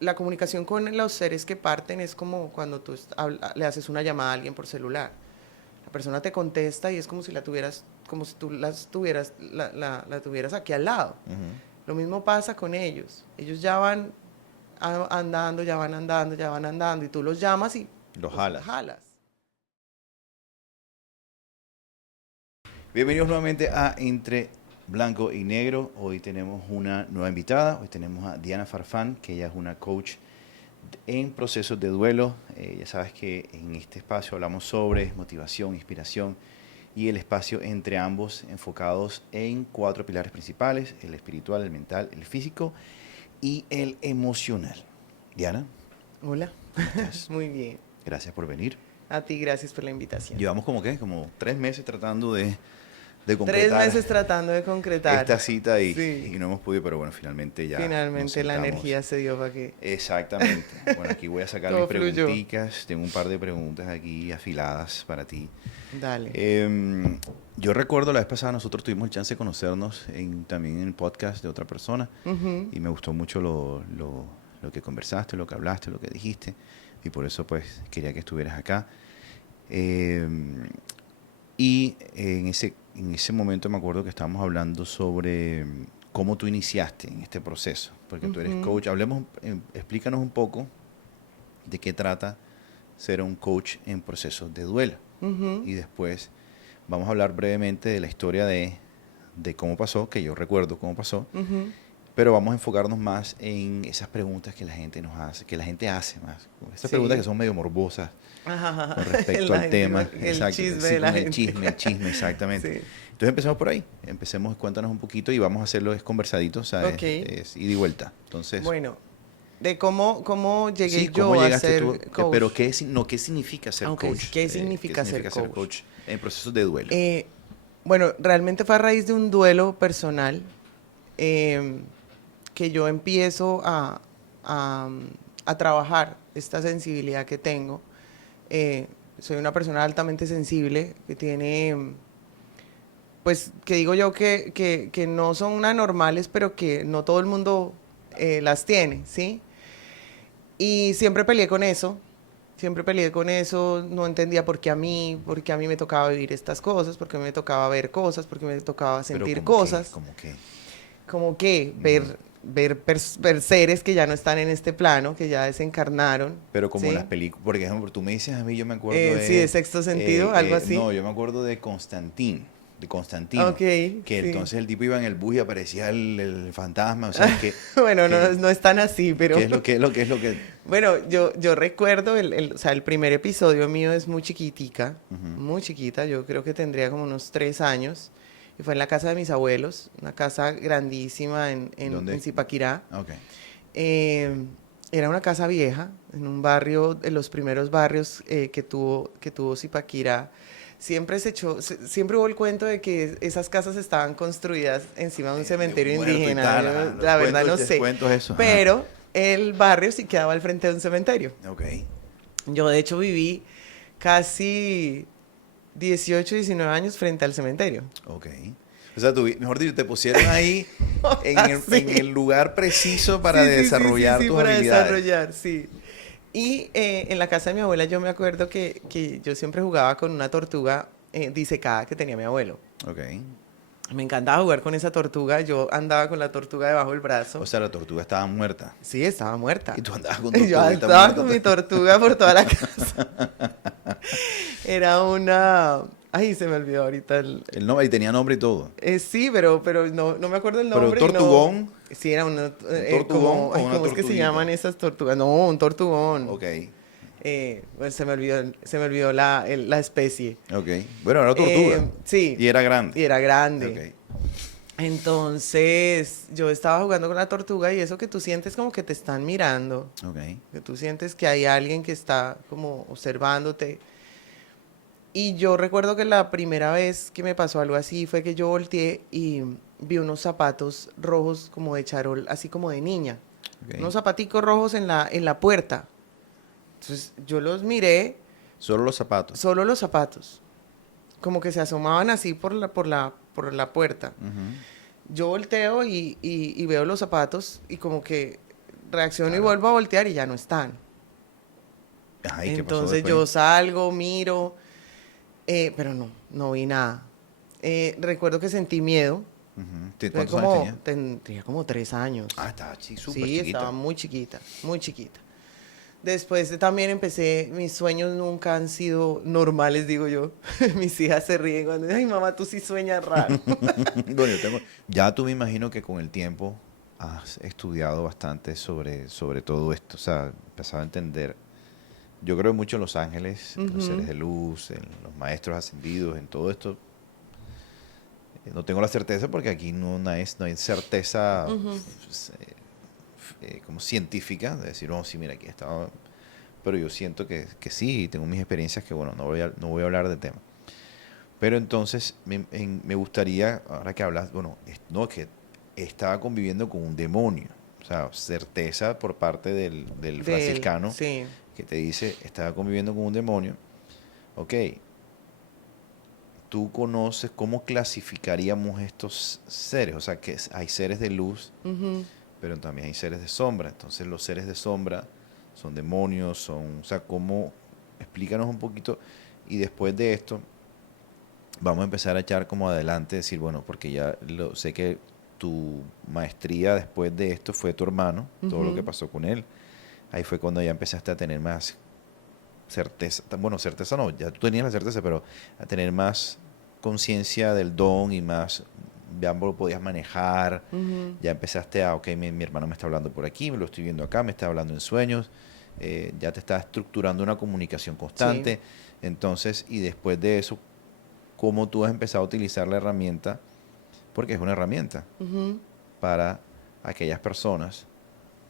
la comunicación con los seres que parten es como cuando tú le haces una llamada a alguien por celular. La persona te contesta y es como si la tuvieras, como si tú la tuvieras aquí al lado. Lo mismo pasa con ellos. Ellos ya van andando, ya van andando, ya van andando, y tú los llamas y Los los jalas. Bienvenidos nuevamente a Entre Blanco y Negro. Hoy tenemos una nueva invitada. Hoy tenemos a Diana Farfán, que ella es una coach en procesos de duelo. Ya sabes que en este espacio hablamos sobre motivación, inspiración y el espacio entre ambos enfocados en 4 pilares principales: el espiritual, el mental, el físico y el emocional. Diana. Hola. ¿Cómo estás? Muy bien. Gracias por venir. A ti, gracias por la invitación. Llevamos como 3 meses tratando de 3 concretar meses tratando de concretar esta cita sí. y no hemos podido, pero bueno, finalmente ya Finalmente la energía se dio para que... Exactamente. Bueno, aquí voy a sacar mis preguntitas. Tengo un par de preguntas aquí afiladas para ti. Dale. Yo recuerdo la vez pasada nosotros tuvimos el chance de conocernos también en el podcast de otra persona y me gustó mucho lo que conversaste, lo que hablaste, lo que dijiste, y por eso pues quería que estuvieras acá. Y en ese momento me acuerdo que estábamos hablando sobre cómo tú iniciaste en este proceso, porque tú eres coach. Explícanos un poco de qué trata ser un coach en procesos de duelo. Y después vamos a hablar brevemente de la historia de cómo pasó, que yo recuerdo cómo pasó, pero vamos a enfocarnos más en esas preguntas que la gente nos hace, que la gente hace más. Esas preguntas que son medio morbosas con respecto al tema. El chisme de la gente. El chisme, exactamente. Sí. Entonces empecemos por ahí. Cuéntanos un poquito y vamos a hacerlo conversadito, ¿sabes? Okay. Es ida y vuelta. Entonces, bueno, de cómo llegué ¿cómo yo llegaste a ser tú, coach? pero ¿qué significa ser coach? ¿Qué significa ser coach en procesos de duelo? Bueno, realmente fue a raíz de un duelo personal que yo empiezo a trabajar esta sensibilidad que tengo. Soy una persona altamente sensible que tiene, pues, que digo yo que no son anormales, pero que no todo el mundo las tiene, ¿sí? Y siempre peleé con eso, no entendía por qué a mí me tocaba vivir estas cosas, por qué me tocaba ver cosas, por qué me tocaba sentir cosas. ¿Cómo qué? Ver seres que ya no están en este plano, que ya desencarnaron. Pero como ¿sí? las películas, por ejemplo, tú me dices a mí, yo me acuerdo sí, de Sexto Sentido, algo así. No, yo me acuerdo de Constantino, okay, que sí. Entonces el tipo iba en el bus y aparecía el fantasma, o sea, que... bueno, no es tan así, pero... ¿Qué es lo que...? Bueno, yo recuerdo, o sea, el primer episodio mío es muy chiquitica, muy chiquita, yo creo que tendría como unos 3 años, y fue en la casa de mis abuelos, una casa grandísima en Zipaquirá. Okay. Era una casa vieja, en un barrio, de los primeros barrios que tuvo Zipaquirá. Siempre hubo el cuento de que esas casas estaban construidas encima de un cementerio indígena. La verdad no sé. Eso, pero el barrio sí quedaba al frente de un cementerio. Okay. Yo de hecho viví casi 18, 19 años frente al cementerio. Okay. O sea, mejor dicho, te pusieron ahí en el lugar preciso para desarrollar tus habilidades. Para desarrollar, sí. Y en la casa de mi abuela yo me acuerdo que yo siempre jugaba con una tortuga disecada que tenía mi abuelo. Okay. Me encantaba jugar con esa tortuga. Yo andaba con la tortuga debajo del brazo. O sea, la tortuga estaba muerta. Sí, estaba muerta. Y tú andabas con tortuga. Yo andaba con mi tortuga por toda la casa. Era una... Ay, se me olvidó ahorita el nombre, y tenía nombre y todo. Sí, pero no me acuerdo el nombre. ¿Pero un tortugón? No, sí, era un tortugón ¿cómo es que se llaman esas tortugas? No, un tortugón. Ok. Bueno, se me olvidó la especie. Ok. Bueno, era tortuga. Sí. Y era grande. Okay. Entonces, yo estaba jugando con la tortuga y eso que tú sientes como que te están mirando. Okay. Que tú sientes que hay alguien que está como observándote. Y yo recuerdo que la primera vez que me pasó algo así fue que yo volteé y vi unos zapatos rojos como de charol, así como de niña. Okay. Unos zapaticos rojos en la puerta. Entonces yo los miré. ¿Solo los zapatos? Solo los zapatos. Como que se asomaban así por la puerta. Yo volteo y veo los zapatos y como que reacciono y Claro. vuelvo a voltear y ya no están. Ajá, ¿y qué pasó Entonces después? yo salgo, miro, pero no vi nada. Recuerdo que sentí miedo. Ujú. Fue ¿Cuántos años tenía? tendría como 3 años. Ah, estaba súper Sí, estaba chiquita. muy chiquita, muy chiquita. Después también empecé, mis sueños nunca han sido normales, digo yo. Mis hijas se ríen cuando, ay mamá, tú sí sueñas raro. Bueno, ya tú me imagino que con el tiempo has estudiado bastante sobre todo esto, o sea, empezado a entender. Yo creo mucho en los ángeles, en los seres Ujú, de luz, en los maestros ascendidos, en todo esto. No tengo la certeza porque aquí no hay certeza ujú. como científica de decir, oh, sí, mira, aquí estaba. Pero yo siento que sí, y tengo mis experiencias que, bueno, no voy a hablar del tema. Pero entonces me gustaría, ahora que hablas, bueno, no, que estaba conviviendo con un demonio. O sea, certeza por parte del De él, franciscano sí. que te dice, estaba conviviendo con un demonio. Ok, tú conoces cómo clasificaríamos estos seres. O sea, que hay seres de luz, Ujú, pero también hay seres de sombra. Entonces los seres de sombra son demonios, o sea, cómo, explícanos un poquito. Y después de esto, vamos a empezar a echar como adelante, decir, bueno, porque ya sé que tu maestría después de esto fue tu hermano, todo lo que ujú. pasó con él. Ahí fue cuando ya empezaste a tener más certeza, bueno, certeza no, ya tú tenías la certeza, pero a tener más conciencia del don y más, ya lo podías manejar, Ujú. ya empezaste a, ok, mi hermano me está hablando por aquí, me lo estoy viendo acá, me está hablando en sueños, ya te está estructurando una comunicación Sí. constante, entonces, y después de eso, ¿cómo tú has empezado a utilizar la herramienta? Porque es una herramienta Ujú. para aquellas personas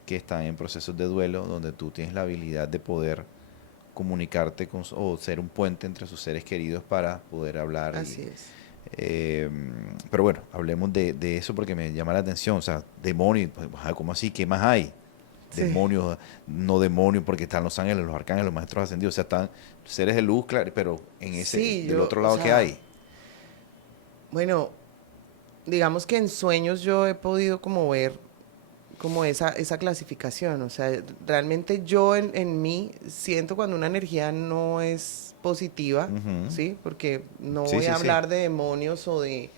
que están en procesos de duelo, donde tú tienes la habilidad de poder comunicarte o ser un puente entre sus seres queridos para poder hablar. Así es. Eh, pero bueno, hablemos de eso porque me llama la atención. O sea, demonios, pues, ¿cómo así? ¿Qué más hay? Sí. Demonios, no demonios, porque están los ángeles, los arcángeles, los maestros ascendidos. O sea, están seres de luz, claro, pero en ese, Sí, del yo, otro o lado, ¿qué sea, hay? bueno, digamos que en sueños yo he podido como ver como esa clasificación. O sea, realmente yo en mí siento cuando una energía no es positiva, Ujú. ¿sí? Porque no Sí, voy sí, a sí. hablar de demonios o de...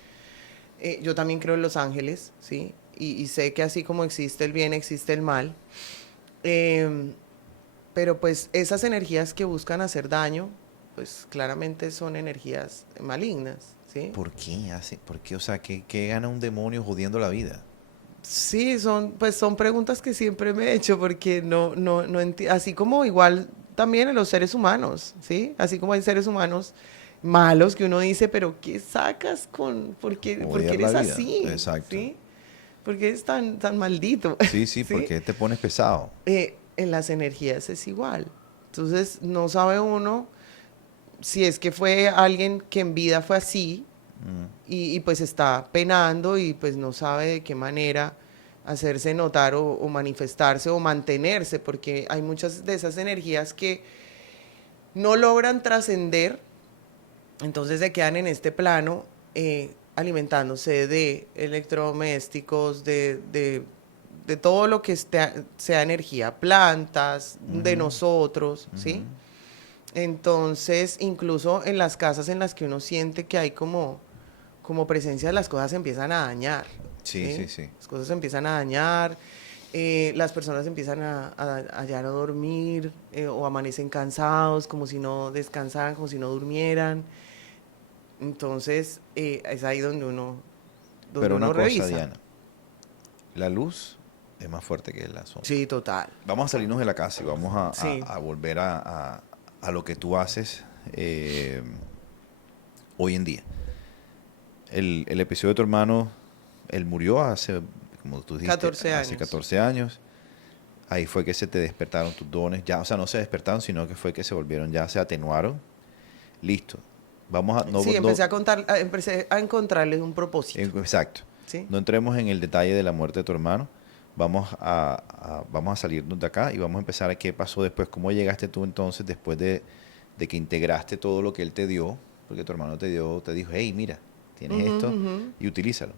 yo también creo en los ángeles, ¿sí? Y sé que así como existe el bien, existe el mal. Em, pero pues esas energías que buscan hacer daño, pues claramente son energías malignas, ¿sí? ¿Por qué hace? ¿Por qué? O sea, ¿qué gana un demonio jodiendo la vida? Sí, pues son preguntas que siempre me he hecho porque no entiendo, así como igual también en los seres humanos, ¿sí? Así como hay seres humanos malos que uno dice, pero ¿qué sacas por qué Joder la eres vida. así? Exacto. ¿Sí? ¿Por qué eres tan maldito? Sí, sí, ¿Sí? porque te pones pesado. En las energías es igual. Entonces no sabe uno si es que fue alguien que en vida fue así Mm, y pues está penando y pues no sabe de qué manera hacerse notar o manifestarse o mantenerse, porque hay muchas de esas energías que no logran trascender, entonces se quedan en este plano alimentándose de electrodomésticos, de todo lo que sea energía, plantas, de ujú, nosotros, ¿sí? ujú. Entonces, incluso en las casas en las que uno siente que hay como presencia, las cosas se empiezan a dañar, Sí, sí, ¿sí? sí. Las cosas se empiezan a dañar, las personas empiezan a ya no dormir o amanecen cansados, como si no descansaran, como si no durmieran. Entonces, es ahí donde Pero una uno cosa, revisa. Diana, la luz es más fuerte que la sombra. Sí, total. Vamos a salirnos de la casa y vamos Sí. a volver a lo que tú haces eh, hoy en día. El episodio de tu hermano, él murió hace, como tú dijiste, 14 hace años. 14 años. Ahí fue que se te despertaron tus dones. Ya, o sea, no se despertaron, sino que fue que se volvieron, ya se atenuaron. Listo. Vamos a, no, Sí, no, empecé a encontrarle un propósito, exacto. ¿sí? No entremos en el detalle de la muerte de tu hermano. Vamos a salirnos de acá y vamos a empezar a qué pasó después. ¿Cómo llegaste tú entonces después de que integraste todo lo que él te dio? Porque tu hermano te dijo, hey, mira, tienes Ujú, esto ujú. y utilízalo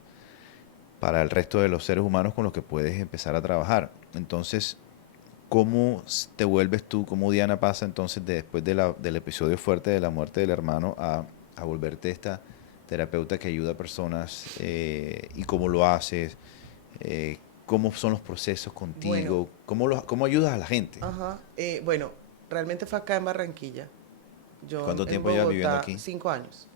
para el resto de los seres humanos con los que puedes empezar a trabajar. Entonces, te vuelves tú, cómo Diana pasa entonces después del episodio fuerte de la muerte del hermano a volverte esta terapeuta que ayuda a personas y cómo lo haces, cómo son los procesos Bueno, contigo, cómo ayudas a la gente? ajá. Bueno, realmente fue acá en Barranquilla. Yo ¿Cuánto en tiempo llevas viviendo Bogotá, aquí? 5 años.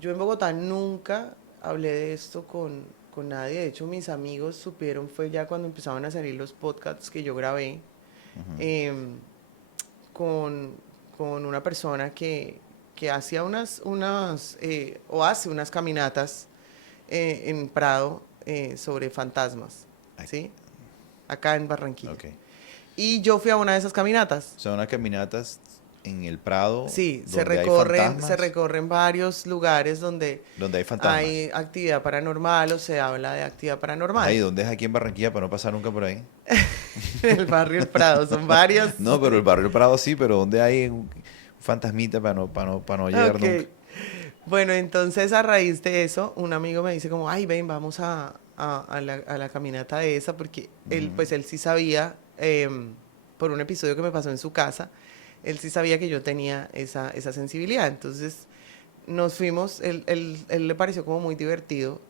Yo en Bogotá nunca hablé de esto con nadie. De hecho, mis amigos supieron fue ya cuando empezaban a salir los podcasts que yo grabé Ujú. em, con, con una persona que hacía o hace unas caminatas en Prado sobre fantasmas, Ay, ¿sí? Acá en Barranquilla. ok. Y yo fui a una de esas caminatas. Son unas caminatas en el Prado Sí, donde hay se fantasmas, recorren varios lugares donde donde hay fantasmas. hay actividad paranormal o se habla de actividad Ay, paranormal. ¿dónde es aquí en Barranquilla para no pasar nunca por ahí? El barrio El Prado, son varios. No, pero el barrio del Prado sí, pero ¿dónde hay un fantasmita para no llegar nunca? Ok. Bueno, entonces a raíz de eso, un amigo me dice como, ay, ven, vamos a la caminata de esa, porque él, Ujú. pues él sí sabía, por un episodio que me pasó en su casa, él sí sabía que yo tenía esa sensibilidad. Entonces nos fuimos, él le pareció como muy divertido,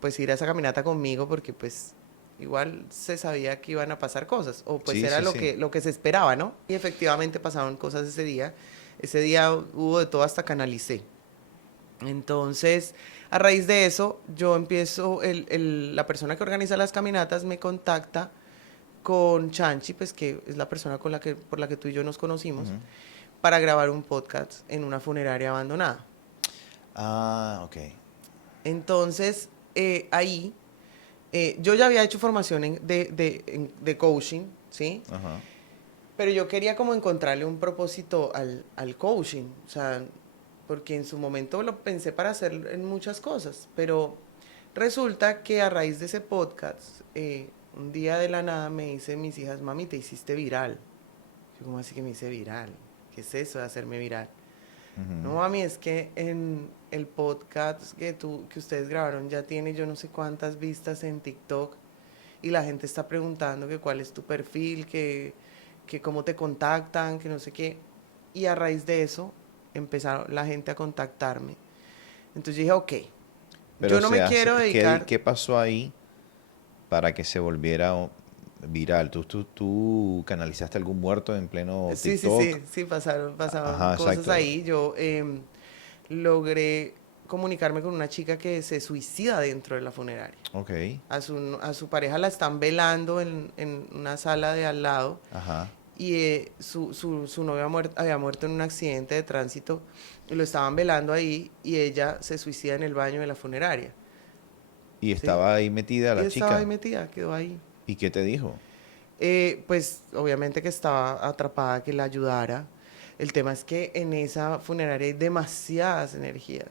pues ir a esa caminata conmigo, porque pues igual se sabía que iban a pasar cosas, o pues Sí, era sí, sí. lo que se esperaba, ¿no? Y efectivamente pasaron cosas ese día. Ese día hubo de todo hasta canalicé. Entonces, a raíz de eso, yo empiezo, la persona que organiza las caminatas me contacta con Chanchi, pues que es la persona por la que tú y yo nos conocimos, Ujú. para grabar un podcast en una funeraria abandonada. Ah, ok. Entonces, ahí, yo ya había hecho formación de coaching, ¿sí? Ajá. Pero yo quería como encontrarle un propósito al coaching, o sea, porque en su momento lo pensé para hacer en muchas cosas, pero resulta que a raíz de ese podcast, un día de la nada me dicen mis hijas, mami, te hiciste viral. Yo, ¿cómo así que me hice viral? ¿Qué es eso de hacerme viral? No, Ujú. mami, es que en el podcast que ustedes grabaron ya tiene yo no sé cuántas vistas en TikTok y la gente está preguntando que cuál es tu perfil, que cómo te contactan, que no sé qué. Y a raíz de eso empezaron la gente a contactarme. Entonces yo dije, ok, Pero yo no me se quiero hace, ¿qué, dedicar. qué pasó ahí para que se volviera viral? ¿Tú canalizaste algún muerto en pleno Sí, sí, TikTok? sí, sí, pasaron Ajá, cosas exacto. ahí. Yo logré comunicarme con una chica que se suicida dentro de la funeraria. Ok. A su pareja la están velando en una sala de al lado Ajá. y su novio había muerto en un accidente de tránsito y lo estaban velando ahí y ella se suicida en el baño de la funeraria, Y ¿sí? estaba ahí metida Y la estaba ahí chica. metida, quedó ahí. ¿Y qué te dijo? Pues obviamente que estaba atrapada, que la ayudara. El tema es que en esa funeraria hay demasiadas energías,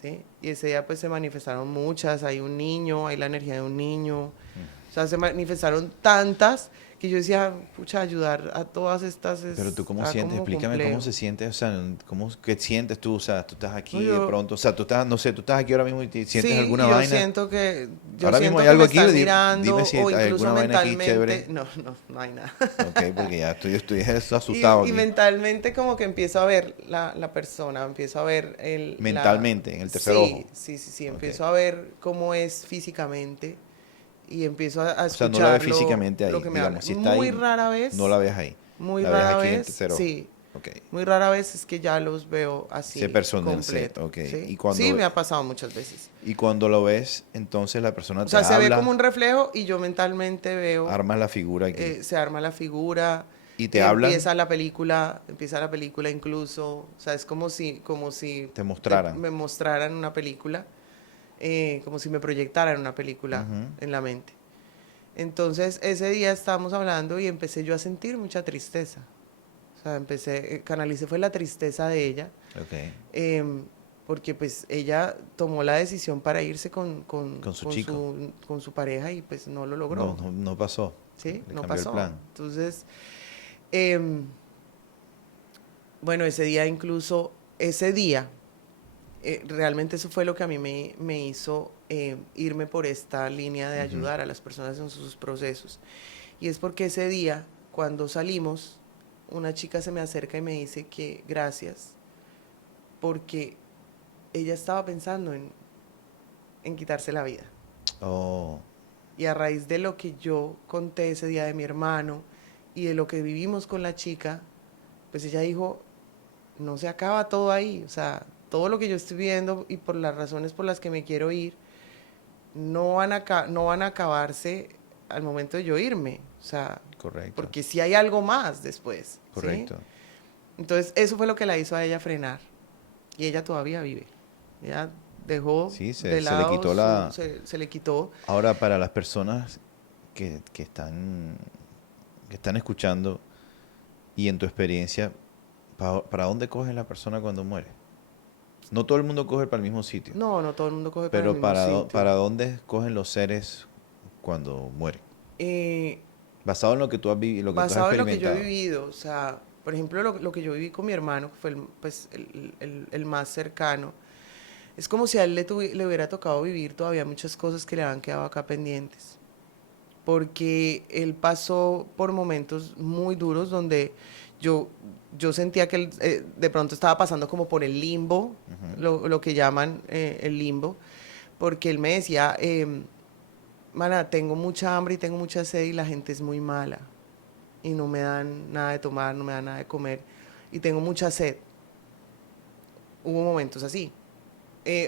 ¿sí? Y ese día pues se manifestaron muchas, hay un niño, hay la energía de un niño, o sea, se manifestaron tantas que yo decía, pucha, ayudar a todas estas Pero tú cómo está sientes, como explícame cómo se complejo. siente, o sea, qué sientes tú, o sea, tú estás No, aquí de pronto, o sea, tú estás, no sé, tú estás aquí ahora mismo y sientes sí, alguna y vaina. yo Ahora mismo hay siento que algo me aquí, están dime mirando si o hay incluso alguna vaina aquí chévere. mentalmente, no hay nada. Ok, porque ya estoy asustado Y aquí. mentalmente como que empiezo a ver la persona, empiezo a ver Mentalmente, en el tercer Sí, ojo. sí, sí, sí, Ok. empiezo a ver cómo es físicamente y empiezo a O sea, no la ves escuchar físicamente lo ahí. que me habla. Digamos, si está ahí, no la ves ahí. Muy La ves rara aquí en el vez, tercer ojo. sí, Ok. muy rara vez es que ya los veo Ese así personal set, completo, ok. ¿sí? Y Sí, cuando, me ha pasado muchas veces. y cuando lo ves, entonces la persona O te sea, se ve como habla, un reflejo y yo mentalmente veo, armas la figura aquí. se arma la figura, Y te hablan, empieza la película incluso, o sea, es como si te mostraran. me mostraran una película, como si me proyectaran una película Ujú. en la mente. Entonces, ese día estábamos hablando y empecé yo a sentir mucha tristeza. O sea, canalicé fue la tristeza de ella, Ok. em, porque pues ella tomó la decisión para irse Con su chico. con su pareja y pues no lo No, logró, no, no pasó. ¿sí? Le No cambió el pasó. plan. Entonces, em, bueno, ese día, realmente eso fue lo que a mí me hizo irme por esta línea de Ujú. ayudar a las personas en sus procesos. Y es porque ese día, cuando salimos, una chica se me acerca y me dice que gracias, porque ella estaba pensando en quitarse la vida. Oh, Y a raíz de lo que yo conté ese día de mi hermano y de lo que vivimos con la chica, pues ella dijo, no se acaba todo ahí. O sea, todo lo que yo estoy viendo y por las razones por las que me quiero ir, no van a acabarse al momento de yo irme. O sea, correcto, porque si hay algo más después, ¿sí? correcto. Entonces, eso fue lo que la hizo a ella frenar. Y ella todavía vive. Ella dejó Sí, de se le lado quitó la... se le quitó. Ahora, para las personas que están escuchando y en tu experiencia, ¿para dónde coge la persona cuando muere? No todo el mundo coge para el mismo sitio, No, no todo el mundo coge para el pero mismo sitio. ¿para dónde cogen los seres cuando mueren? Eh, Basado en lo que tú has lo que tú has basado en lo que yo he experimentado. vivido, o sea, por ejemplo, lo que yo viví con mi hermano, que fue pues, el más cercano, es como si a él le hubiera tocado vivir todavía muchas cosas que le han quedado acá pendientes. Porque él pasó por momentos muy duros donde yo, yo sentía que él de pronto estaba pasando como por el limbo, Ujú. lo que llaman el limbo, porque él me decía, mana, tengo mucha hambre y tengo mucha sed y la gente es muy mala y no me dan nada de tomar, no me dan nada de comer y tengo mucha sed. Hubo momentos así.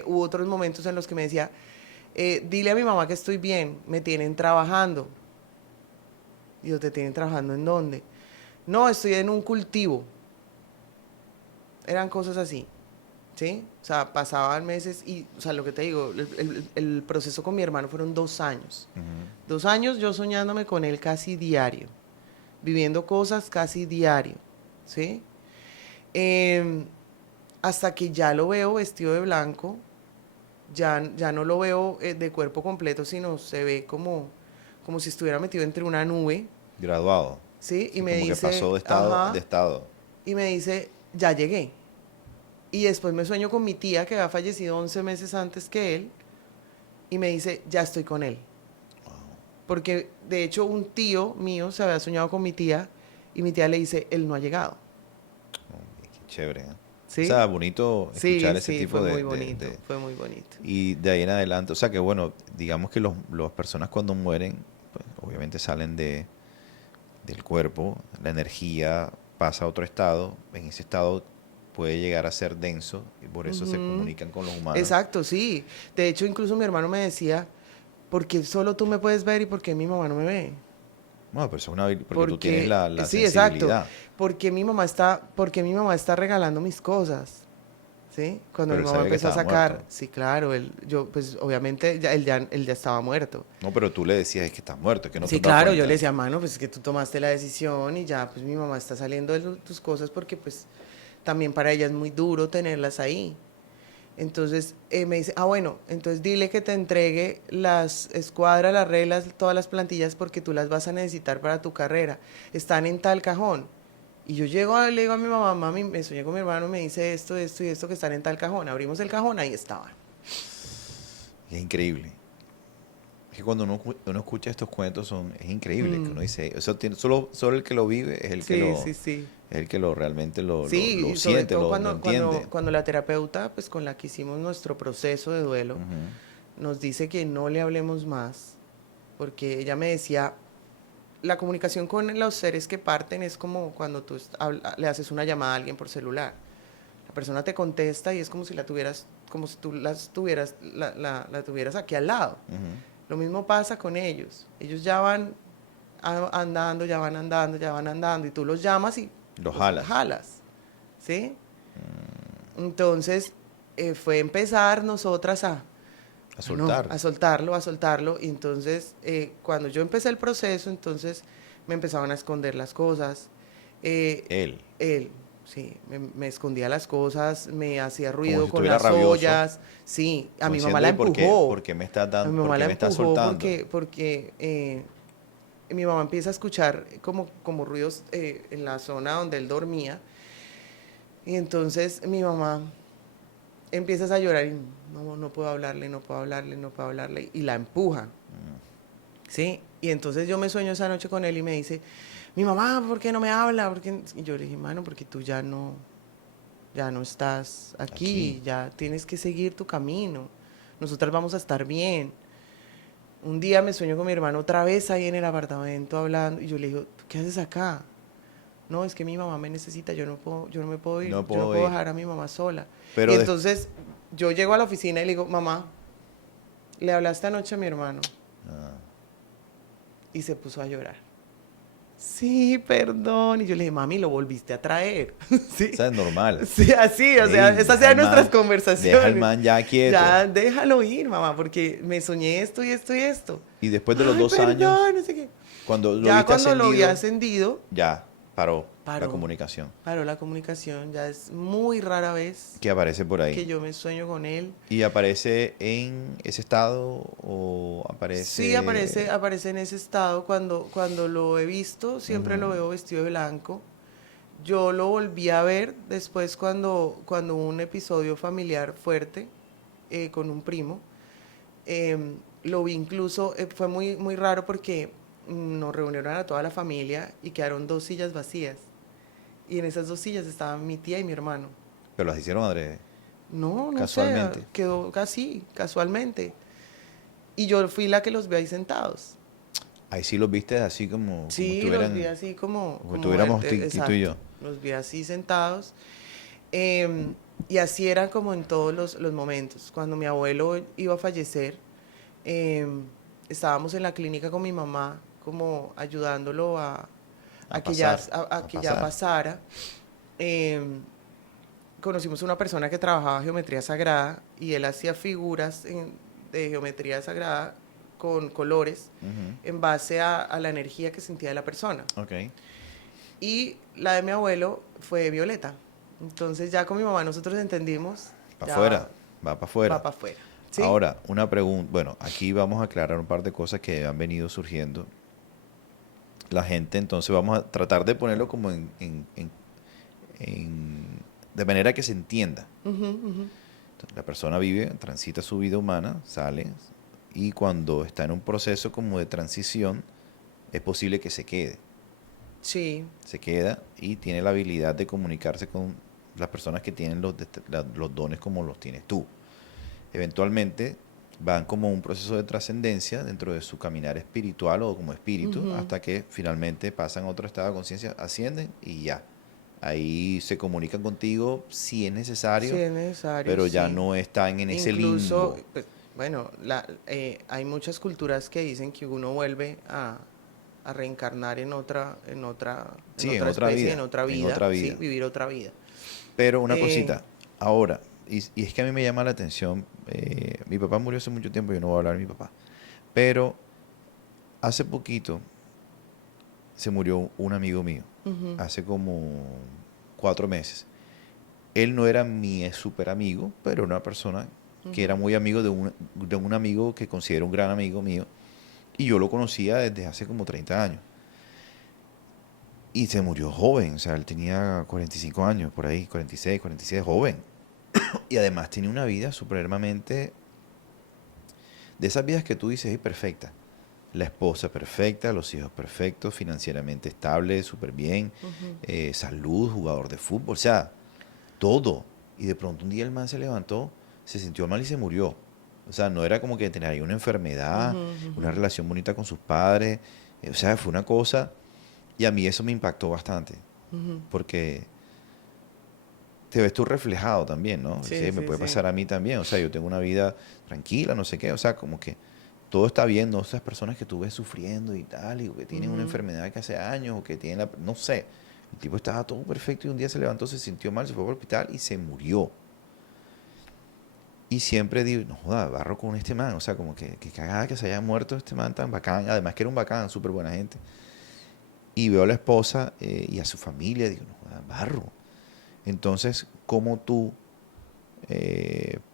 Hubo otros momentos en los que me decía, dile a mi mamá que estoy bien, me tienen trabajando. Y yo, ¿te tienen trabajando en dónde? No, estoy en un cultivo. Eran cosas así, ¿sí? O sea, pasaban meses y, o sea, lo que te digo, el proceso con mi hermano fueron 2 años. Ujú. 2 años yo soñándome con él casi diario, viviendo cosas casi diario, ¿sí? Em, hasta que ya lo veo vestido de blanco, ya no lo veo de cuerpo completo, sino se ve como si estuviera metido entre una nube, Graduado. ¿sí? Y Sí, me como que dice, pasó de ajá, estado. y me dice, ya llegué. Y después me sueño con mi tía que había fallecido 11 meses antes que él, y me dice, ya estoy con él. Porque de hecho un tío mío se había soñado con mi tía, y mi tía le dice, él no ha llegado. Oh, qué chévere, ¿eh? O ¿Sí? sea, bonito escuchar Sí, ese sí, tipo fue muy bonito, de... fue muy bonito. Y de ahí en adelante, o sea que bueno, digamos que las personas cuando mueren, pues, obviamente salen del cuerpo, la energía pasa a otro estado, en ese estado puede llegar a ser denso y por eso se Ujú. comunican con los humanos. Exacto, sí. De hecho, incluso mi hermano me decía, ¿por qué solo tú me puedes ver y por qué mi mamá no me ve? Bueno, pero eso es porque tú tienes Porque, la sí, exacto, sensibilidad, porque mi mamá está regalando mis cosas, ¿sí? Cuando mi pero él mamá sabía que empezó a estaba sacar, muerto. sí, claro, yo, pues obviamente él ya estaba muerto. No, pero tú le decías, es que estás muerto, es que no te Sí, has dado claro, yo le cuenta. decía, mano, pues es que tú tomaste la decisión y ya, pues mi mamá está saliendo de tus cosas porque pues también para ella es muy duro tenerlas ahí. Entonces me dice, bueno, entonces dile que te entregue las escuadras, las reglas, todas las plantillas porque tú las vas a necesitar para tu carrera. Están en tal cajón. Y yo le digo a mi mamá, mami, me soñé con mi hermano, me dice esto y esto que están en tal cajón. Abrimos el cajón, ahí estaban. Y es increíble. Es que cuando uno escucha estos cuentos es increíble, que Mm, uno dice, eso tiene, solo el que lo vive sí, sí, sí. es el que lo realmente Sí, lo y sobre siente, todo lo entiende. cuando la terapeuta, pues con la que hicimos nuestro proceso de duelo, Ujú. nos dice que no le hablemos más, porque ella me decía, la comunicación con los seres que parten es como cuando tú le haces una llamada a alguien por celular. La persona te contesta y es como si la tuvieras, como si tú la tuvieras aquí al lado. Ujú. Lo mismo pasa con ellos. Ellos ya van andando, ya van andando, ya van andando, y tú los llamas y Lo los jalas. jalas, ¿sí? Entonces, fue empezar nosotras A no, soltar. a soltarlo, y entonces, cuando yo empecé el proceso, entonces me empezaban a esconder las cosas. Eh, Él. él, sí, me escondía las cosas, me hacía Como ruido si con estuviera las rabioso. ollas, sí, a Como mi mamá la diciéndole, empujó, por qué me estás a mi dando, por mamá qué la me estás empujó soltando? porque mi mamá empieza a escuchar como ruidos en la zona donde él dormía, y entonces mi mamá empieza a llorar y no puedo hablarle, no puedo hablarle, no puedo hablarle, y la empuja, ¿sí? Y entonces yo me sueño esa noche con él y me dice, mi mamá, ¿por qué no me habla? Y yo le dije, mano, porque tú ya no estás Aquí. aquí, ya tienes que seguir tu camino. Nosotras vamos a estar bien. Un día me sueño con mi hermano otra vez ahí en el apartamento hablando y yo le digo, ¿tú qué haces acá? No, es que mi mamá me necesita, yo no me puedo ir, No yo no puedo puedo ir. dejar a mi mamá sola. Y Pero entonces yo llego a la oficina y le digo, mamá, le hablaste anoche a mi hermano ah, y se puso a llorar. Sí, perdón. Y yo le dije, mami, lo volviste a traer. o Sí, sea, es normal. sí, así, o sea, Ey, esas eran nuestras deja al conversaciones. man ya quieto. Ya, déjalo ir, mamá, porque me soñé esto y esto y esto. Y después de los Ay, 2 años, perdón, no sé qué. cuando lo Ya viste cuando lo vi ascendido, ascendido, ya paró la paró, comunicación paró la comunicación. Ya es muy rara vez que aparece por que ahí. yo me sueño con él. ¿Y aparece en ese estado o Sí, aparece... aparece en ese estado. Cuando lo he visto, siempre lo Ujú, veo vestido de blanco. Yo lo volví a ver después cuando hubo un episodio familiar fuerte con un primo. Lo vi incluso, fue muy, muy raro porque nos reunieron a toda la familia y quedaron 2 sillas vacías. Y en esas 2 sillas estaban mi tía y mi hermano. pero las hicieron adrede, No, no sé, casualmente. quedó casi, casualmente. Y yo fui la que los vi ahí sentados. Ahí sí los viste así como Sí, los vi estuvieran, así como estuviéramos Tito y exacto, yo. los vi así sentados. Y así era como en todos los momentos. Cuando mi abuelo iba a fallecer, em, estábamos en la clínica con mi mamá, como ayudándolo A que ya, pasar, a que ya pasar. pasara. Em, Conocimos una persona que trabajaba geometría sagrada y él hacía figuras de geometría sagrada con colores Ujú, en base a la energía que sentía de la persona. ok. Y la de mi abuelo fue violeta. Entonces ya con mi mamá nosotros entendimos, Para ya afuera, va para va afuera. para afuera. ¿Sí? Ahora, una pregunta. Bueno, aquí vamos a aclarar un par de cosas que han venido surgiendo. La gente, entonces vamos a tratar de ponerlo como de manera que se entienda. Ujú, ujú. Entonces, la persona vive, transita su vida humana, sale, y cuando está en un proceso como de transición, es posible que se quede. Sí. Se queda y tiene la habilidad de comunicarse con las personas que tienen los dones como los tienes tú. Eventualmente van como un proceso de trascendencia dentro de su caminar espiritual o como espíritu, Ujú. hasta que finalmente pasan a otro estado de conciencia, ascienden y ya. Ahí se comunican contigo si es Sí, necesario, es necesario, pero ya sí. no están en ese Incluso, limbo. pues, bueno, hay muchas culturas que dicen que uno vuelve a reencarnar en Sí, en otra otra especie, en vida, otra en vida, otra ¿sí? vida. Vivir otra vida. Pero una Eh, cosita, ahora, y es que a mí me llama la atención, mi papá murió hace mucho tiempo, yo no voy a hablar de mi papá, pero hace poquito se murió un amigo mío, ujú, hace como 4 meses. Él no era mi super amigo, pero era una persona que era ujú. muy amigo de un amigo que considero un gran amigo mío, y yo lo conocía desde hace como 30 años. Y se murió joven, o sea, él tenía 45 años, por ahí, 46, 47, joven. Y además tenía una vida supremamente, de esas vidas que tú dices, es perfecta. La esposa perfecta, los hijos perfectos, financieramente estable, súper bien, Ujú, salud, jugador de fútbol, o sea, todo. Y de pronto un día el man se levantó, se sintió mal y se murió. O sea, no era como que tenía ahí una enfermedad, ujú, ujú, una relación bonita con sus padres. O sea, fue una cosa. Y a mí eso me impactó bastante. ujú. Porque te ves tú reflejado también, ¿no? Sí, Sí, me sí, puede sí. pasar a mí también. O sea, yo tengo una vida tranquila, no sé qué. O sea, como que todo está bien, ¿no? Esas personas que tú ves sufriendo y tal, y que tienen una Ujú. enfermedad que hace años, o que tienen la... No sé. El tipo estaba todo perfecto y un día se levantó, se sintió mal, se fue al hospital y se murió. Y siempre digo, no joda, barro con este man. O sea, como que cagada que se haya muerto este man tan bacán. Además que era un bacán, súper buena gente. Y veo a la esposa y a su familia, digo, no joda, barro. Entonces, ¿cómo tú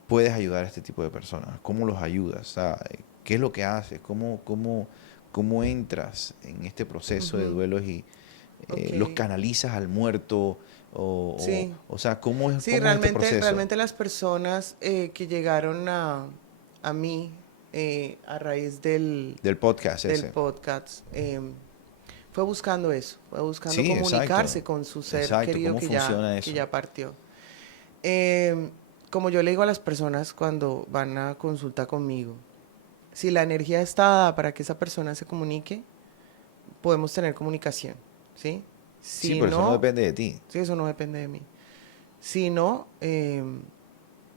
puedes ayudar a este tipo de personas? ¿Cómo los ayudas? O sea, ¿qué es lo que haces? ¿Cómo entras en este proceso de Ujú. duelos y los Ok. canalizas al muerto? Sí. O sea, ¿cómo es, Sí, cómo es este proceso? realmente las personas que llegaron a mí a raíz del Del podcast ese. podcast, fue buscando eso, fue buscando Sí, comunicarse exacto. con su ser Exacto. querido ¿Cómo funciona que eso? ya partió. Eh, Como yo le digo a las personas cuando van a consulta conmigo, si la energía está dada para que esa persona se comunique, podemos tener comunicación, ¿sí? Sí, Si pero eso no no, depende de ti. sí, eso no depende de mí. Si no,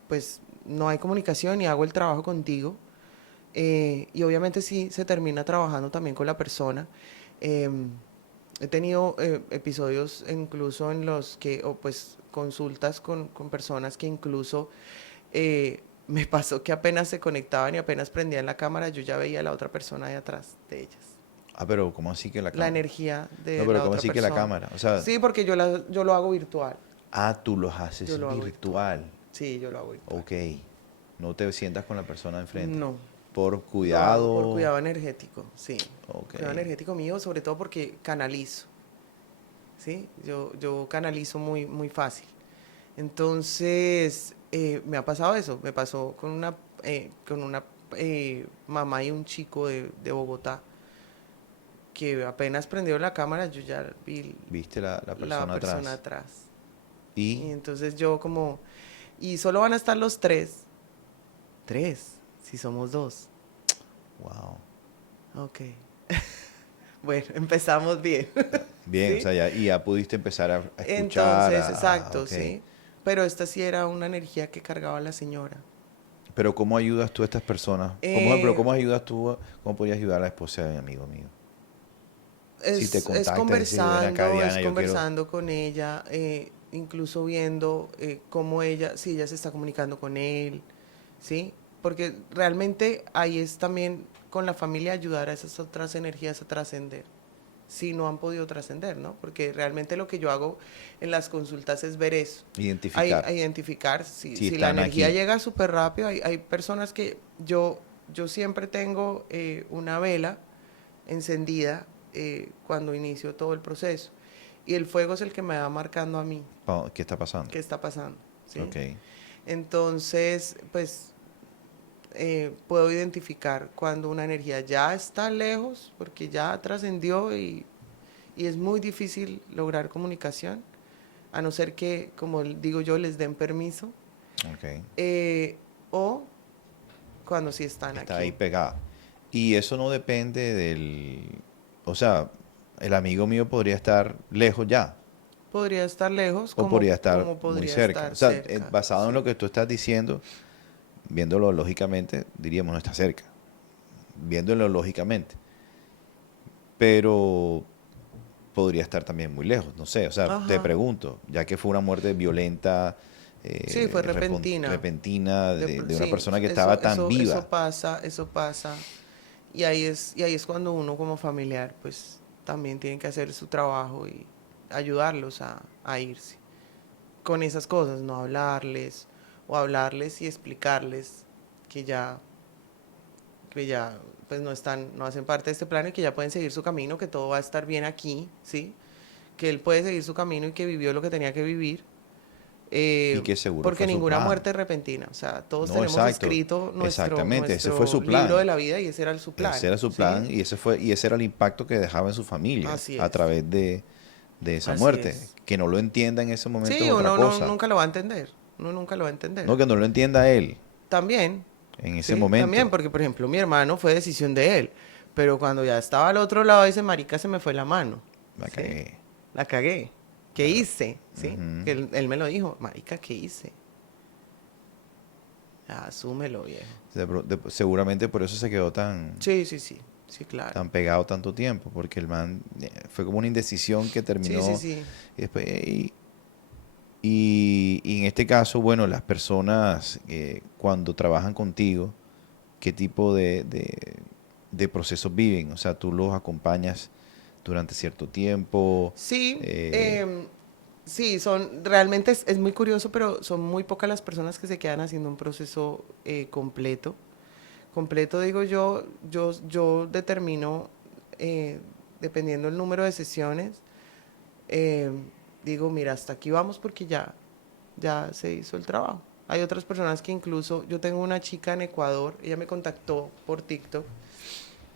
pues no hay comunicación y hago el trabajo contigo. Y obviamente sí se termina trabajando también con la persona. Em, He tenido episodios incluso en los que, o pues consultas con personas que incluso me pasó que apenas se conectaban y apenas prendían la cámara, yo ya veía a la otra persona ahí atrás de ellas. Ah, pero ¿cómo así que la La cámara? energía No, de pero la ¿cómo otra así que la persona. cámara? O sea, Sí, porque yo lo hago virtual. tú los Yo haces lo hago virtual. virtual. Sí, yo lo hago virtual. Ok. No te sientas con la persona enfrente. No, Por lo hago por cuidado. cuidado energético, sí. Ok. Cuidado energético mío, sobre todo porque canalizo, ¿sí? Yo canalizo muy fácil. Entonces, me ha pasado eso. Me pasó con una mamá y un chico de Bogotá que apenas prendió la cámara, yo ya vi ¿Viste la la persona persona atrás? atrás. Y, Y entonces yo como, y solo van a estar los tres. Tres, si somos dos. wow. Ok. Bueno, empezamos bien. Bien, o ¿Sí? sea, ya pudiste empezar a escuchar. Entonces, exacto, Ok. sí. Pero esta sí era una energía que cargaba la señora. Pero ¿cómo ayudas tú a estas personas? Pero Eh, ¿cómo ayudas tú? ¿Cómo podrías ayudar a la esposa de mi amigo mío? Si te es contacta y dice, ven acá, es Diana, yo quiero... conversando con ella, incluso viendo cómo ella, si ella se está comunicando con él, ¿sí? Porque realmente ahí es también con la familia ayudar a esas otras energías a trascender, si no han podido trascender, ¿no? Porque realmente lo que yo hago en las consultas es ver eso, Identificar a identificar si si la están energía aquí. llega súper rápido, hay personas que yo siempre tengo una vela encendida cuando inicio todo el proceso. Y el fuego es el que me va marcando a mí ¿Qué está pasando? qué está pasando, ¿sí? Ok. Entonces, pues puedo identificar cuando una energía ya está lejos, porque ya trascendió y es muy difícil lograr comunicación, a no ser que, como digo yo, les den permiso, Ok. eh, o cuando sí están Está ahí aquí. pegada. Y eso no depende del... O sea, el amigo mío podría estar lejos ya Podría estar lejos o podría estar como muy podría cerca. O estar sea, cerca, basado en sí. lo que tú estás diciendo, viéndolo lógicamente, diríamos no está cerca. Viéndolo lógicamente. Pero podría estar también muy lejos, no sé. O sea, te Ajá. pregunto, ya que fue una muerte violenta, Sí, fue repentina. repentina de una Sí, persona que estaba tan eso viva. pasa, eso pasa. Y ahí es cuando uno como familiar, pues también tiene que hacer su trabajo y ayudarlos a irse. Con esas cosas, no hablarles, o hablarles y explicarles que que ya, pues no están, no hacen parte de este plano y que ya pueden seguir su camino, que todo va a estar bien aquí, ¿sí? Que él puede seguir su camino y que vivió lo que tenía que vivir Y que seguro porque fue su ninguna plan. muerte es repentina. O sea, todos No, tenemos exacto. escrito Exactamente, ese fue nuestro su libro de plan. la vida y ese era su Ese plan, era su ¿sí? plan y ese era el impacto que dejaba en su familia Así a es, través de esa así muerte. es. Que no lo entienda en ese momento Sí, es otra uno no, cosa. nunca lo va a entender, uno nunca lo va a entender. No que no lo entienda él También, en ese ¿sí? También, momento. porque por ejemplo mi hermano fue decisión de él, pero cuando ya estaba al otro lado dice, marica, se me fue la mano, La ¿sí? cagué. La cagué. ¿Qué Claro. hice? ¿Sí? Ujú. Que él me lo dijo, marica, ¿qué hice? Ya, asúmelo, viejo. Seguramente por eso se quedó Sí, sí, sí, sí, claro. tan pegado tanto tiempo, porque el man fue como una indecisión que Sí, sí, terminó sí. y después... y en este caso, bueno, las personas cuando trabajan contigo, ¿qué tipo de procesos viven? O sea, tú los acompañas durante cierto tiempo. Sí, eh, sí, realmente es muy curioso, pero son muy pocas las personas que se quedan haciendo un proceso completo. Completo, digo yo determino, dependiendo del número de sesiones, eh, digo, mira, hasta aquí vamos porque ya se hizo el trabajo. Hay otras personas que incluso, yo tengo una chica en Ecuador, ella me contactó por TikTok,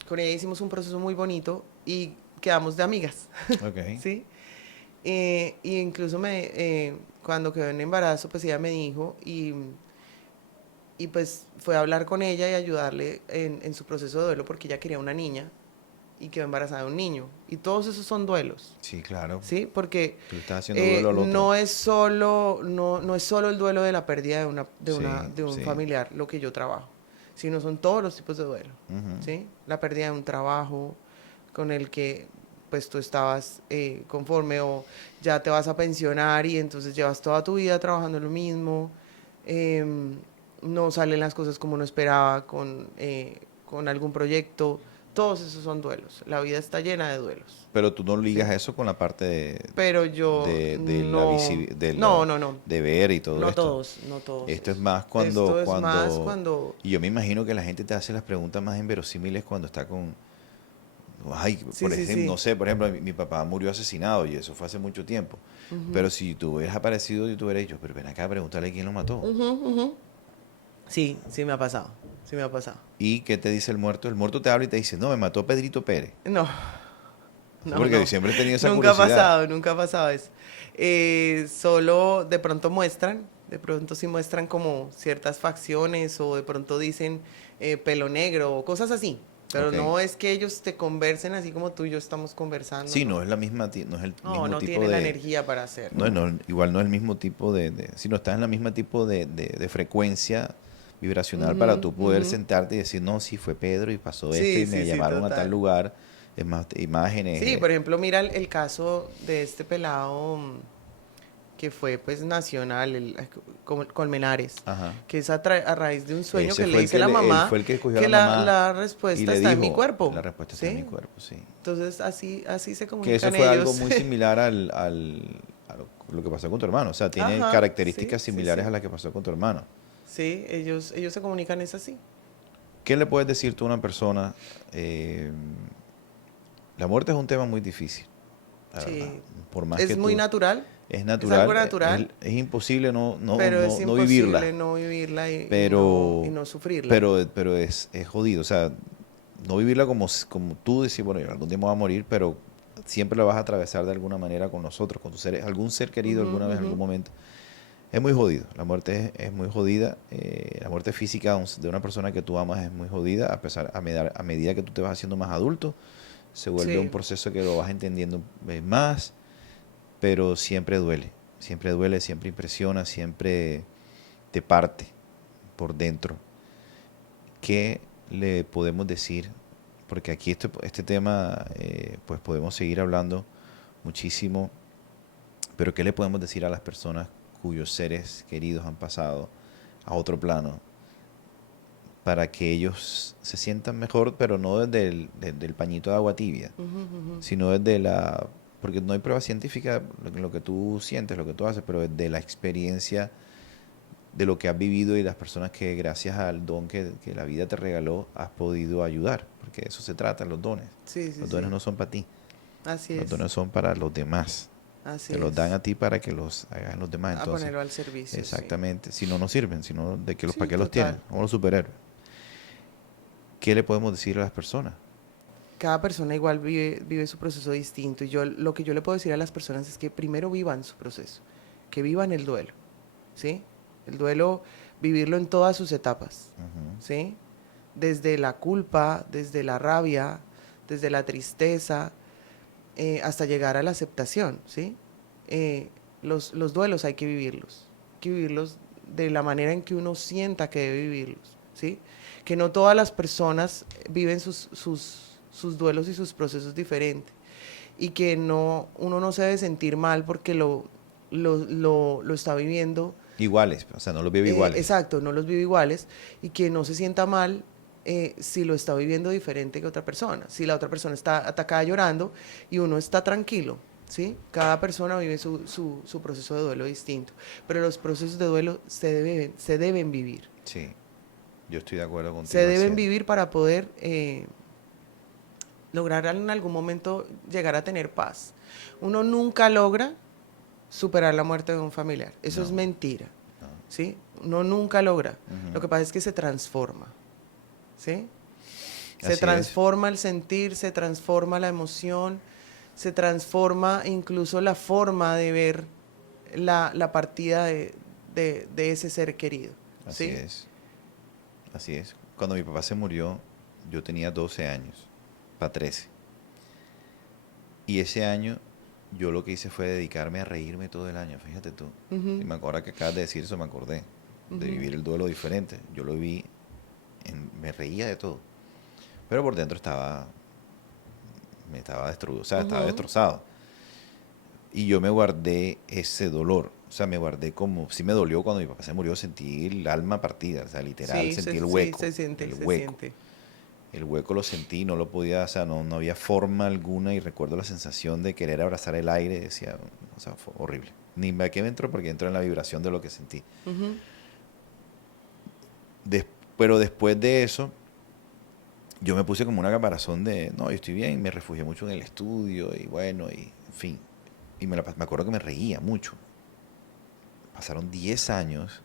con ella hicimos un proceso muy bonito y quedamos de amigas, Ok. ¿sí? Y incluso cuando quedó en embarazo, pues ella me dijo y pues fue a hablar con ella y ayudarle en su proceso de duelo porque ella quería una niña y quedó embarazada de un niño. Y todos esos son duelos, Sí, claro. ¿sí? Porque Tú le estás haciendo duelo al otro. no es solo el duelo de la pérdida Sí, de un sí. familiar lo que yo trabajo, sino son todos los tipos de duelo, Ujú. ¿sí? La pérdida de un trabajo con el que pues tú estabas conforme o ya te vas a pensionar y entonces llevas toda tu vida trabajando en lo mismo, em, no salen las cosas como uno esperaba con algún proyecto, todos esos son duelos, la vida está llena de duelos, Pero tú no ligas ¿sí? eso con la parte Pero yo de la no, no, no, no, de ver y todo no esto. todos, no todos Esto es eso. más Esto es más cuando, cuando, y yo me imagino que la gente te hace las preguntas más inverosímiles cuando está con, ay, sí, por sí, ejemplo, no sí. sé, por ejemplo, mi papá murió asesinado y eso fue hace mucho tiempo. Ujú, Pero si tú hubieras aparecido, yo te hubiera dicho, pero ven acá a preguntarle quién lo mató. ujú, ujú. Sí, sí me ha pasado, sí me ha pasado. ¿Y qué te dice el muerto? El muerto te habla y te dice, no, me mató Pedrito Pérez. No, Sí, no, porque no, siempre he tenido esa curiosidad. nunca ha pasado eso. Solo de pronto de pronto sí muestran como ciertas facciones o de pronto dicen pelo negro o cosas así. Pero Ok. no es que ellos te conversen así como tú y yo estamos conversando, Sí, no. no es la misma, no es el No, mismo no tipo tiene la de, energía para hacerlo. no, igual no es el mismo tipo si no estás en la misma tipo de frecuencia vibracional para Ujú, tú poder ujú. sentarte y decir, no, sí fue Pedro y pasó esto y Sí, me sí, sí, llamaron a tal total. lugar, es más, imágenes, Sí, por ejemplo, mira el caso de este pelado que fue pues nacional, Colmenares, ajá. que es a raíz de un sueño Ese que le fue dice la él mamá fue el que cogió a que la mamá la y respuesta le está en mi dijo, la cuerpo, respuesta está en mi ¿sí? cuerpo, sí. Entonces así se Que eso comunican fue algo ellos. muy similar a lo que pasó con tu hermano, o sea, tiene Ajá, sí, características sí, similares a sí. las que pasó con tu hermano. Sí, ellos se comunican es así. ¿Qué le puedes decir tú a una persona? eh, la muerte es un tema muy difícil, la verdad. Sí. Por más que Es muy tú natural, es es algo natural, natural, es imposible pero es no vivirla, imposible no vivirla y pero, no sufrirla. pero es jodido, o sea, no vivirla como tú decís, bueno, yo algún día me voy a morir, pero siempre la vas a atravesar de alguna manera con nosotros, con tus seres, algún ser querido Ujú, alguna vez, ujú. algún momento. Es muy jodido, la muerte es muy jodida, la muerte física de una persona que tú amas es muy jodida, a medida que tú te vas haciendo más adulto, se vuelve un Sí, proceso que lo vas entendiendo más, pero siempre duele, siempre impresiona, siempre te parte por dentro. ¿Qué le podemos decir? Porque aquí este tema, pues podemos seguir hablando muchísimo, pero ¿qué le podemos decir a las personas cuyos seres queridos han pasado a otro plano para que ellos se sientan mejor, pero no desde desde el pañito de agua tibia, ujú, ujú. sino desde la... Porque no hay prueba científica lo que tú sientes, lo que tú haces, pero desde la experiencia de lo que has vivido y las personas que gracias al don que la vida te regaló has podido ayudar, porque de eso se trata, los dones. Sí, sí, Los dones sí. no son para ti, Así los es, dones son para los demás. así Te los dan es. a ti para que los hagan los demás. A Entonces, ponerlo al servicio, sí. exactamente, si no, no sirven, sino de que para Sí, qué los tienen, total. como los superhéroes. ¿Qué le podemos decir a las personas? Cada persona igual vive su proceso distinto y lo que yo le puedo decir a las personas es que primero vivan su proceso, que vivan el duelo, ¿sí? El duelo, vivirlo en todas sus etapas, Ujú. ¿sí? Desde la culpa, desde la rabia, desde la tristeza, hasta llegar a la aceptación, ¿sí? Los duelos hay que vivirlos de la manera en que uno sienta que debe vivirlos, ¿sí? Que no todas las personas viven sus duelos y sus procesos diferentes y que uno no se debe sentir mal porque lo está viviendo. Iguales, o sea, no los veo iguales. Exacto, no los vive iguales y que no se sienta mal si lo está viviendo diferente que otra persona. Si la otra persona está atacada llorando y uno está tranquilo, ¿sí? Cada persona vive su proceso de duelo distinto, pero los procesos de duelo se deben vivir. Sí, yo estoy de acuerdo Se contigo al deben 100. vivir para poder lograr en algún momento llegar a tener paz. Uno nunca logra superar la muerte de un familiar. Eso es No, mentira. no. ¿sí? Uno nunca logra. Ujú. Lo que pasa es que se transforma, ¿sí? Se Así es. transforma el sentir, se transforma la emoción, se transforma incluso la forma de ver la partida de ese ser querido, Así ¿sí? es. Así es. Cuando mi papá se murió, yo tenía 12 años, para 13. Y ese año yo lo que hice fue dedicarme a reírme todo el año, fíjate tú. Y Ujú, me acuerdo que acabas de decir eso, me acordé de ujú, vivir el duelo diferente. Yo lo vi, me reía de todo. Pero por dentro me estaba destruido, o sea, estaba ujú. destrozado. Y yo me guardé ese dolor. O sea, me guardé como, sí me dolió cuando mi papá se murió, sentí el alma partida, o sea, literal, Sí, sentí el sí, hueco, el se hueco. siente. El hueco lo sentí, no lo podía, o sea, no había forma alguna y recuerdo la sensación de querer abrazar el aire, decía, o sea, fue horrible. Ni me qué me entró porque entró en la vibración de lo que sentí. Ujú, Des- pero después de eso, yo me puse como una caparazón de, no, yo estoy bien, me refugié mucho en el estudio y bueno, y en fin. Y me acuerdo que me reía mucho. Pasaron 10 años.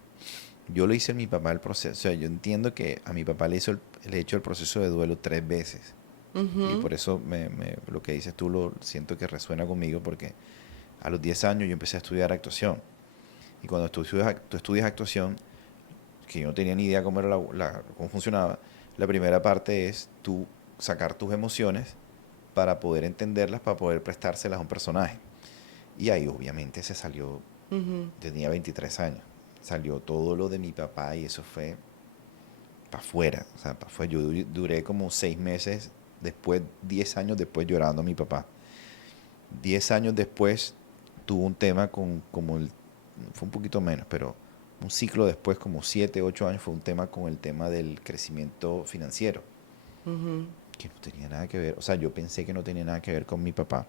Yo lo hice a mi papá el proceso. O sea, yo entiendo que a mi papá le he hecho el proceso de duelo 3 veces. Y ujú, por eso lo que dices tú lo siento que resuena conmigo porque a los 10 años yo empecé a estudiar actuación. Y cuando tú estudias actuación, que yo no tenía ni idea cómo, era cómo funcionaba, la primera parte es tú sacar tus emociones para poder entenderlas, para poder prestárselas a un personaje. Y ahí obviamente se salió, ujú. tenía 23 años, salió todo lo de mi papá y eso fue para afuera. O sea, para afuera. Yo duré como 6 meses después, 10 años después llorando a mi papá. 10 años después tuvo un tema fue un poquito menos, pero un ciclo después, como 7, 8 años, fue un tema con el tema del crecimiento financiero, Ujú, que no tenía nada que ver, o sea, yo pensé que no tenía nada que ver con mi papá.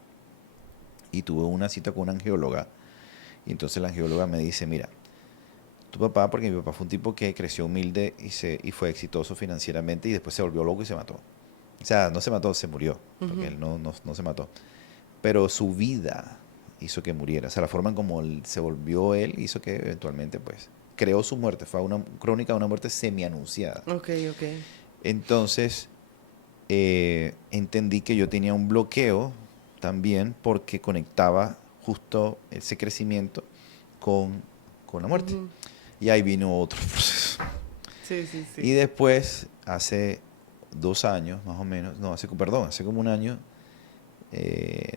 Y tuve una cita con una angióloga, y entonces la angióloga me dice, mira, tu papá, porque mi papá fue un tipo que creció humilde y fue exitoso financieramente y después se volvió loco y se mató. O sea, no se mató, se murió, porque ujú. él no se mató. Pero su vida hizo que muriera. O sea, la forma en como él se volvió él hizo que eventualmente, pues, creó su muerte. Fue una crónica de una muerte semi-anunciada. Ok, ok. Entonces, entendí que yo tenía un bloqueo también porque conectaba justo ese crecimiento con, con la muerte. Ujú. Y ahí vino otro proceso. Sí, sí, Y sí. después, hace 2 años más o menos, no, hace como un año,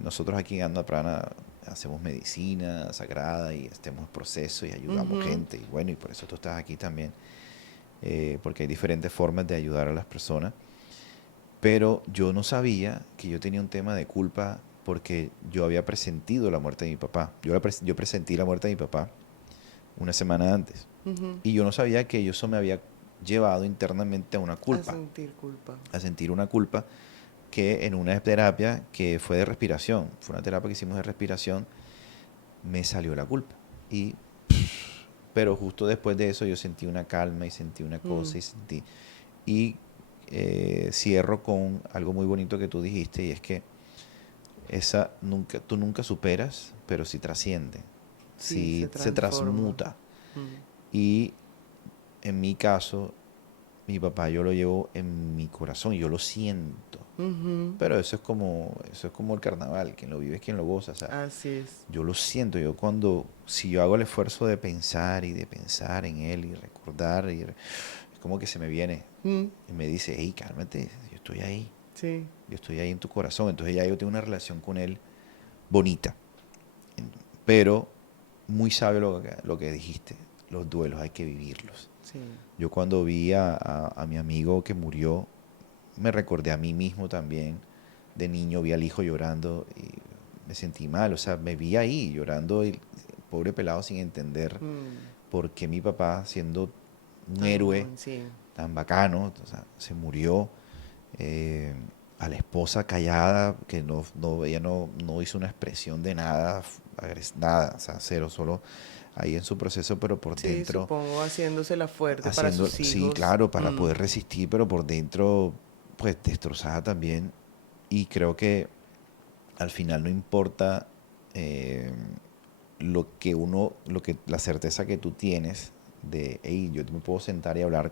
nosotros aquí en Anda Prana hacemos medicina sagrada y hacemos el proceso y ayudamos Ujú. gente. Y bueno, y por eso tú estás aquí también, porque hay diferentes formas de ayudar a las personas. Pero yo no sabía que yo tenía un tema de culpa porque yo había presentido la muerte de mi papá. Yo presentí la muerte de mi papá una semana antes. Ujú. Y yo no sabía que eso me había llevado internamente a una A culpa, sentir culpa. a sentir una culpa que en una terapia que fue de respiración, fue una terapia que hicimos de respiración, me salió la culpa. Y, pero justo después de eso yo sentí una calma y sentí una Mm. cosa y cierro con algo muy bonito que tú dijiste y es que tú nunca superas, pero sí trasciende, Sí, se sí se transforma. transmuta. Mm. Y en mi caso, mi papá yo lo llevo en mi corazón, yo lo siento. Ujú. Pero eso es como el carnaval, quien lo vive es quien lo goza, o sea, Así es. yo lo siento, si yo hago el esfuerzo de pensar y de pensar en él y recordar, es como que se me viene Mm. y me dice, hey, cálmate, Sí. yo estoy ahí en tu corazón, entonces ya yo tengo una relación con él bonita, pero muy sabio lo que dijiste, los duelos hay que vivirlos. Sí. Yo cuando vi a mi amigo que murió, me recordé a mí mismo también. De niño vi al hijo llorando y me sentí mal. O sea, me vi ahí llorando el pobre pelado sin entender Mm. por qué mi papá, siendo un Tan héroe joven, sí. tan bacano, o sea, se murió. eh, a la esposa callada, que ella no hizo una expresión de nada, nada, o sea, cero, solo ahí en su proceso, pero por Sí, dentro supongo haciéndosela fuerte para haciendo, sus sí, hijos. claro, para Mm. poder resistir, pero por dentro, pues destrozada también. Y creo que al final no importa eh, la certeza que tú tienes hey, yo me puedo sentar y hablar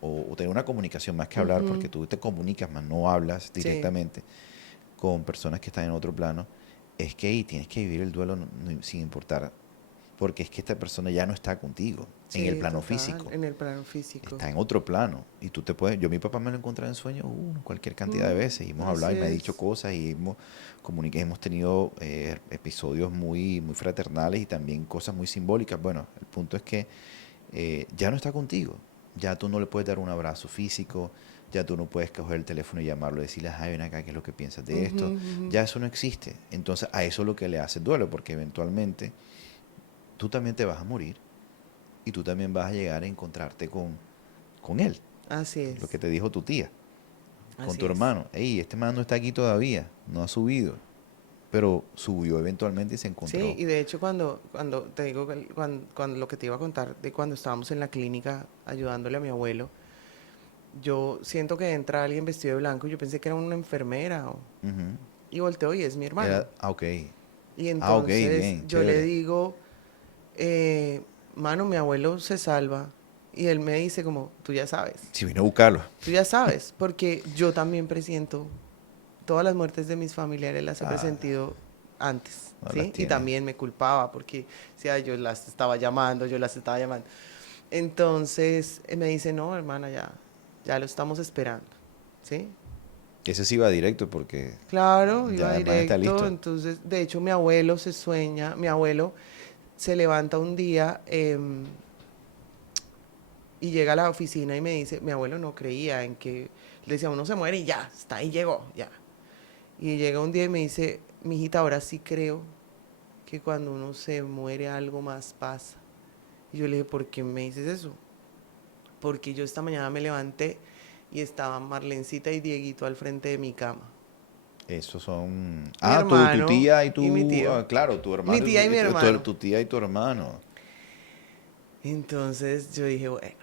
o tener una comunicación más que hablar, porque tú te comunicas, más no hablas directamente con personas que están en otro plano, es que hey, tienes que vivir el duelo sin importar, porque es que esta persona ya no está contigo en el plano físico. En el plano físico. Está en otro plano. Y tú te puedes... Yo, mi papá me lo he encontrado en sueños cualquier cantidad de veces. Y hemos hablado y me ha dicho cosas y hemos tenido episodios muy, muy fraternales y también cosas muy simbólicas. Bueno, el punto es que ya no está contigo. Ya tú no le puedes dar un abrazo físico. Ya tú no puedes coger el teléfono y llamarlo y decirle, ay, ven acá, ¿qué es lo que piensas de esto? Ya eso no existe. Entonces, a eso es lo que le hace el duelo, porque eventualmente tú también te vas a morir y tú también vas a llegar a encontrarte con él. Así es. Lo que te dijo tu tía, con Así tu es. hermano. Ey, este man no está aquí todavía, no ha subido. Pero subió eventualmente y se encontró. Sí, y de hecho cuando te digo, cuando lo que te iba a contar de cuando estábamos en la clínica ayudándole a mi abuelo, yo siento que entra alguien vestido de blanco y yo pensé que era una enfermera. Y volteo y es mi hermano. Ok. Y Ok, entonces bien, yo le chévere. digo, mano, mi abuelo se salva. Y él me dice como, tú ya sabes, Si vino a buscarlo. tú ya sabes, porque yo también presiento, todas las muertes de mis familiares las he presentido antes, No las ¿sí? Y tiene. también me culpaba porque, si yo las estaba llamando, yo las estaba llamando. Entonces me dice, no, hermana, ya lo estamos esperando, ¿sí? Ese sí va directo porque Claro, iba ya el man está directo. listo. Entonces, de hecho, mi abuelo se sueña, mi abuelo se levanta un día y llega a la oficina y me dice, mi abuelo no creía en que, le decía, uno se muere y ya, está ahí llegó, ya. Y llega un día y me dice, mijita, ahora sí creo que cuando uno se muere algo más pasa. Y yo le dije, ¿por qué me dices eso? Porque yo esta mañana me levanté y estaban Marlencita y Dieguito al frente de mi cama. Esos son... Mi tu hermano tía y y mi tu... tío. claro, tu Mi hermano tía y mi hermano. tu tía y tu hermano. Entonces yo dije, bueno,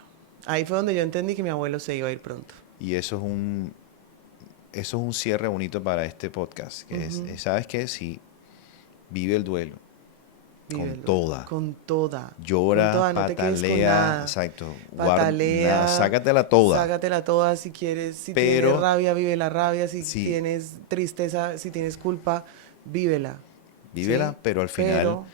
ahí fue donde yo entendí que mi abuelo se iba a ir pronto. Y eso es un cierre bonito para este podcast. Que ¿sabes qué? Si vive el duelo Vive con el duelo. toda. Con Llora, toda, no te quedes con patalea, nada. exacto. Patalea, Sácatela toda. sácatela toda si quieres, si tienes Pero, rabia, vive la rabia, si sí, tienes tristeza, si tienes culpa, vívela. vívela, ¿Sí? pero al final Pero,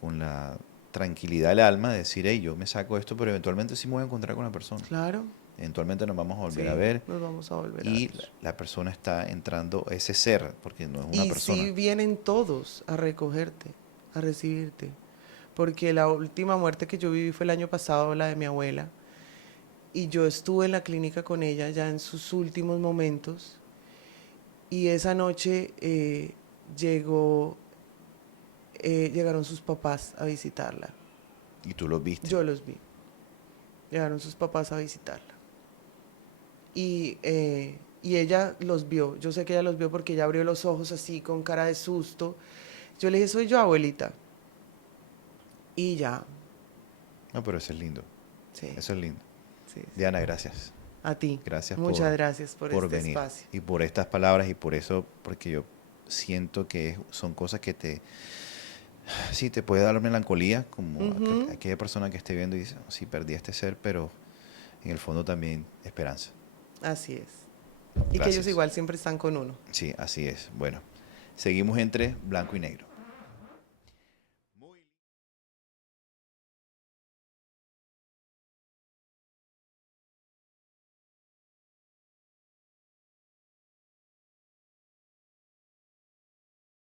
con la tranquilidad del alma de decir, hey, yo me saco esto, pero eventualmente sí me voy a encontrar con la persona. claro, Eventualmente nos vamos a volver sí, a ver nos vamos a volver a y ver. la persona está entrando, ese ser, porque no es una Y persona. sí vienen todos a recogerte, a recibirte. Porque la última muerte que yo viví fue el año pasado, la de mi abuela. Y yo estuve en la clínica con ella ya en sus últimos momentos. Y esa noche llegaron sus papás a visitarla. Y tú lo viste. Yo los vi. Llegaron sus papás a visitarla. Y ella los vio. Yo sé que ella los vio porque ella abrió los ojos así con cara de susto. Yo le dije, soy yo, abuelita. Y ya. No, pero eso es lindo. Sí, Eso es lindo. sí. Diana, gracias. A ti. Gracias Muchas gracias por este venir. espacio. Y por estas palabras y por eso, porque yo siento que son cosas que sí, te puede dar melancolía, como aquella persona que esté viendo y dice, sí, perdí a este ser, pero en el fondo también esperanza. Así es. Y Gracias. que ellos igual siempre están con uno. Sí, así es. Bueno, seguimos entre blanco y negro.